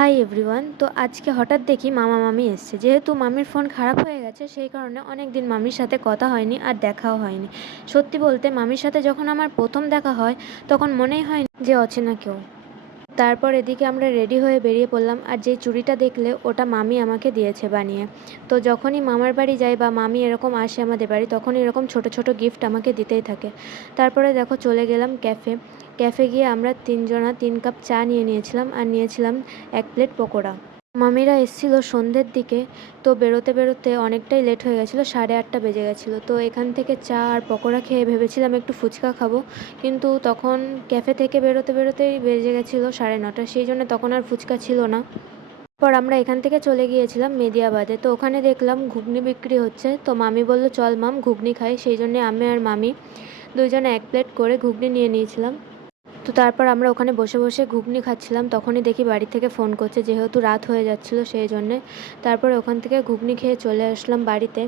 Hi everyone. তো আজকে হঠাৎ দেখি মামা মামি এসছে। যেহেতু মামির ফোন খারাপ হয়ে গেছে সেই কারণে অনেক দিন মামির সাথে কথা হয়নি আর দেখাও হয়নি। সত্যি বলতে মামির সাথে যখন আমার প্রথম দেখা হয় তখন মনেই হয় যে অচেনা কেউ। তারপর এদিকে আমরা রেডি হয়ে বেরিয়ে পড়লাম, আর যেই চুড়িটা দেখলে ওটা মামি আমাকে দিয়েছে বানিয়ে। তো যখনই মামার বাড়ি যাই বা মামি এরকম আসে আমাদের বাড়ি তখন এরকম ছোট ছোট গিফট আমাকে দিতেই থাকে। তারপরে দেখো চলে গেলাম ক্যাফে। ক্যাফে গিয়ে আমরা তিনজনা 3 কাপ চা নিয়ে নিয়েছিলাম আর নিয়েছিলাম 1 প্লেট পকোড়া। মামিরা এসেছিল সন্ধ্যের দিকে, তো বেরোতে বেরোতে অনেকটাই লেট হয়ে গেছিলো, 8:30 বেজে গেছিলো। তো এখান থেকে চা আর পকোড়া খেয়ে ভেবেছিলাম একটু ফুচকা খাবো, কিন্তু তখন ক্যাফে থেকে বেরোতে বেরোতেই বেজে গেছিলো 9:30, সেই জন্য তখন আর ফুচকা ছিল না। পর আমরা এখান থেকে চলে গিয়েছিলাম মেদিয়াবাদে। তো ওখানে দেখলাম ঘুগনি বিক্রি হচ্ছে, তো মামি বলল চল মাম ঘুগনি খাই, সেই জন্যে আমি আর মামি দুইজনে 1 প্লেট করে ঘুগনি নিয়ে নিয়েছিলাম। তো তারপর আমরা ওখানে বসে বসে ঘুগনি খাচ্ছিলাম, তখনই দেখি বাড়ি থেকে ফোন করছে, যেহেতু রাত হয়ে যাচ্ছিলো সেই জন্যে। তারপরে ওখান থেকে ঘুগনি খেয়ে চলে আসলাম বাড়িতে।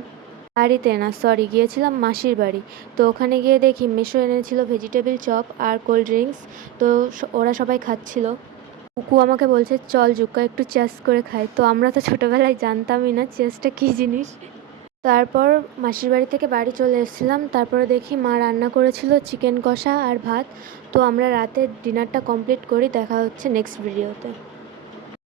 বাড়িতে না, সরি, গিয়েছিলাম মাসির বাড়ি। তো ওখানে গিয়ে দেখি মেসো এনেছিল ভেজিটেবিল চপ আর কোল্ড ড্রিঙ্কস। তো ওরা সবাই খাচ্ছিল। কুকু আমাকে বলছে চল জুক্কা একটু চেস করে খাই। তো আমরা তো ছোটোবেলায় জানতামই না চেসটা কী জিনিস। তারপর মাসির বাড়ি থেকে বাড়ি চলে এসেছিলাম। তারপরে দেখি মা রান্না করেছিল চিকেন কষা আর ভাত। তো আমরা রাতে ডিনারটা কমপ্লিট করি। দেখা হচ্ছে নেক্সট ভিডিওতে।